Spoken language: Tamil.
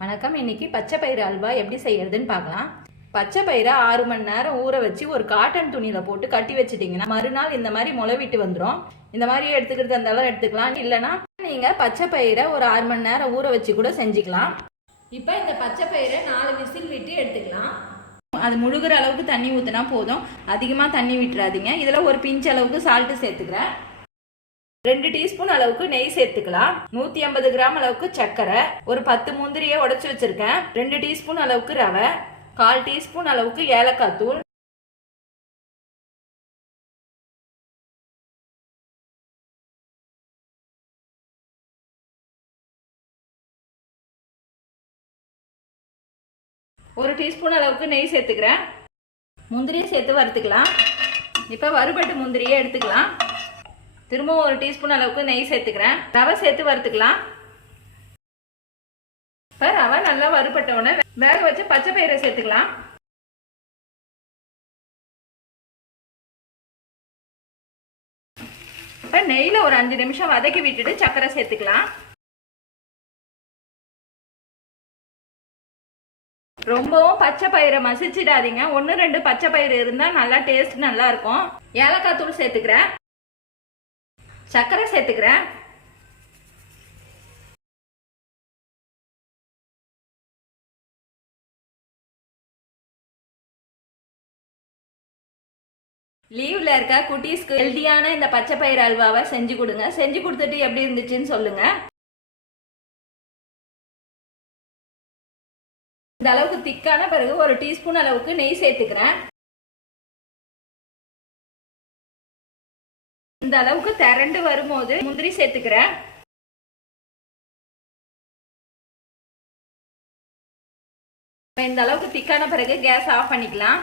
வணக்கம். இன்னைக்கு பச்சை பயிறு அல்வா எப்படி செய்யறதுன்னு பார்க்கலாம். பச்சை பயிரை 6 மணி நேரம் ஊற வச்சு ஒரு காட்டன் துணியில போட்டு கட்டி வச்சுட்டீங்கன்னா மறுநாள் இந்த மாதிரி முளைவிட்டு வந்துடும். இந்த மாதிரி எடுத்துக்கிறது இருந்தாலும் எடுத்துக்கலாம், இல்லைன்னா நீங்க பச்சை பயிரை ஒரு 6 மணி நேரம் ஊற வச்சு கூட செஞ்சுக்கலாம். இப்போ இந்த பச்சை பயிரை 4 விசில் விட்டு எடுத்துக்கலாம். அது முழுகிற அளவுக்கு தண்ணி ஊற்றினா போதும், அதிகமாக தண்ணி விட்டுறாதீங்க. இதில் ஒரு பிஞ்ச் அளவுக்கு சால்ட்டு சேர்த்துக்கிறேன். 2 டீஸ்பூன் அளவுக்கு நெய் சேர்த்துக்கலாம். 150 கிராம் அளவுக்கு சர்க்கரை, ஒரு 10 முந்திரியை உடைச்சு வச்சிருக்கேன். 2 டீஸ்பூன் அளவுக்கு ரவை, 1/4 டீஸ்பூன் அளவுக்கு ஏலக்காய் தூள், ஒரு டீஸ்பூன் அளவுக்கு நெய் சேர்த்துக்கிறேன். முந்திரியை சேர்த்து வறுத்துக்கலாம். இப்போ வறுபட்டு முந்திரியை எடுத்துக்கலாம். திரும்பவும் ஒரு டீஸ்பூன் அளவுக்கு நெய் சேர்த்துக்கிறேன். ரவை சேர்த்து வறுத்துக்கலாம். இப்போ ரவை நல்லா வறுபட்ட உடனே வேக வச்சு பச்சை பயிரை சேர்த்துக்கலாம். இப்போ நெய்யில் ஒரு 5 நிமிஷம் வதக்கி விட்டுட்டு சர்க்கரை சேர்த்துக்கலாம். ரொம்பவும் பச்சை பயிரை மசிச்சிடாதீங்க. 1-2 பச்சை பயிறு இருந்தால் நல்லா டேஸ்ட் நல்லா இருக்கும். ஏலக்காய் தூள் சேர்த்துக்கிறேன். சர்க்கரை சேர்த்துக்கிறேன். லீவ்ல இருக்க குட்டீஸ்க்கு ஹெல்தியான இந்த பச்சை பயிறு அல்வாவை செஞ்சு கொடுங்க. செஞ்சு கொடுத்துட்டு எப்படி இருந்துச்சுன்னு சொல்லுங்க. இந்த அளவுக்கு திக்கான பிறகு ஒரு டீஸ்பூன் அளவுக்கு நெய் சேர்த்துக்கிறேன். இந்த அளவுக்கு திரண்டு வரும்போது முந்திரி சேர்த்துக்கிறேன். இந்த அளவுக்கு திக்கான பிறகு கேஸ் ஆஃப் பண்ணிக்கலாம்.